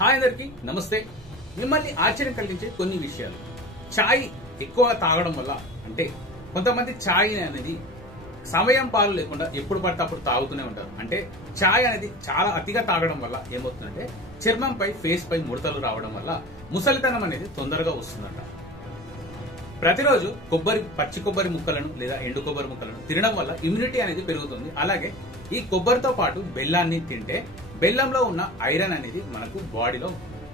Hi అందరికి నమస్తే. మిమ్మల్ని ఆశ్చర్యం కలిగించే కొన్ని విషయాలు. చాయ్ ఎక్కువ తాగడం వల్ల, అంటే కొంతమంది చాయ్ అనేది సమయం పాలు లేకుండా ఎప్పుడు పడితే అప్పుడు తాగుతూనే ఉంటారు. అంటే చాయ్ అనేది చాలా అతిగా తాగడం వల్ల ఏమవుతుందంటే చర్మంపై, ఫేస్ పై ముడతలు రావడం వల్ల ముసలితనం అనేది తొందరగా వస్తుందంట. ప్రతిరోజు పచ్చి కొబ్బరి ముక్కలను లేదా ఎండు కొబ్బరి ముక్కలను తినడం వల్ల ఇమ్యూనిటీ అనేది పెరుగుతుంది. అలాగే ఈ కొబ్బరితో పాటు బెల్లాన్ని తింటే బెల్లంలో ఉన్న ఐరన్ అనేది మనకు బాడీలో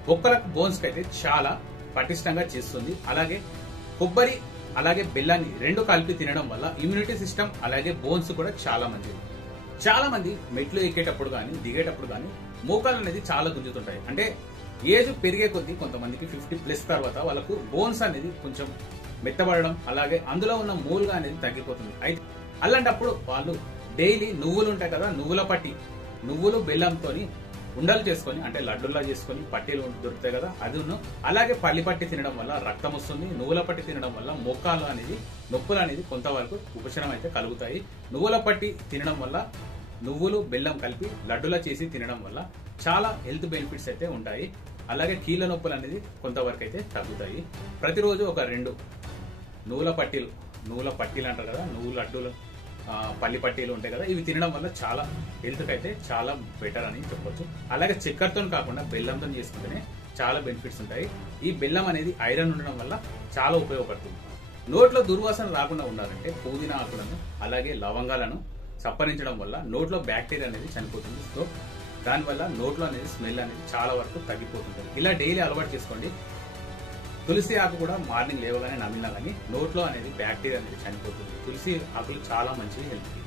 బొక్కలకు, బోన్స్ కి అయితే చాలా పటిష్టంగా చేస్తుంది. అలాగే కొబ్బరి అలాగే బెల్లాన్ని రెండు కలిపి తినడం వల్ల ఇమ్యూనిటీ సిస్టమ్ అలాగే బోన్స్ కూడా చాలా మంచిది. చాలా మంది మెట్లు ఎక్కేటప్పుడు కానీ దిగేటప్పుడు కానీ మోకాలు అనేది చాలా గుంజుతుంటాయి. అంటే ఏజ్ పెరిగే కొద్దీ కొంతమందికి 50+ తర్వాత వాళ్ళకు బోన్స్ అనేది కొంచెం మెత్తబడడం, అలాగే అందులో ఉన్న మూలుగా అనేది తగ్గిపోతుంది. అయితే అలాంటప్పుడు వాళ్ళు డైలీ నువ్వులు ఉంటాయి కదా, నువ్వులు బెల్లంతో ఉండలు చేసుకొని, అంటే లడ్డుల్లా చేసుకొని పట్టీలు దొరుకుతాయి కదా, అది అలాగే పల్లి పట్టి తినడం వల్ల రక్తం వస్తుంది. నువ్వుల పట్టి తినడం వల్ల మోకాలు అనేది నొప్పులు అనేది కొంతవరకు ఉపశమనం అయితే కలుగుతాయి. నువ్వుల పట్టి తినడం వల్ల నువ్వులు బెల్లం కలిపి లడ్డులా చేసి తినడం వల్ల చాలా హెల్త్ బెనిఫిట్స్ అయితే ఉంటాయి. అలాగే కీళ్ళ నొప్పులు అనేది కొంతవరకు అయితే తగ్గుతాయి. ప్రతిరోజు ఒక 2 నువ్వుల పట్టీలు అంటారు కదా, నువ్వు లడ్డూలు, పల్లి పట్టీలు ఉంటాయి కదా, ఇవి తినడం వల్ల చాలా హెల్త్కి అయితే చాలా బెటర్ అని చెప్పొచ్చు. అలాగే చక్కెరతో కాకుండా బెల్లంతో చేసుకుంటేనే చాలా బెనిఫిట్స్ ఉంటాయి. ఈ బెల్లం అనేది ఐరన్ ఉండడం వల్ల చాలా ఉపయోగపడుతుంది. నోట్లో దుర్వాసన రాకుండా ఉండాలంటే పుదీనా ఆకులను అలాగే లవంగాలను సప్పరించడం వల్ల నోట్లో బ్యాక్టీరియా అనేది చనిపోతుంది. సో దానివల్ల నోట్లో అనేది స్మెల్ అనేది చాలా వరకు తగ్గిపోతుంది. ఇలా డైలీ అలవాటు చేసుకోండి. తులసి ఆకు కూడా మార్నింగ్ లేవగానే నమిలినా కానీ నోట్లో అనేది బ్యాక్టీరియా అనేది చనిపోతుంది. తులసి ఆకులు చాలా మంచివి హెల్త్కి.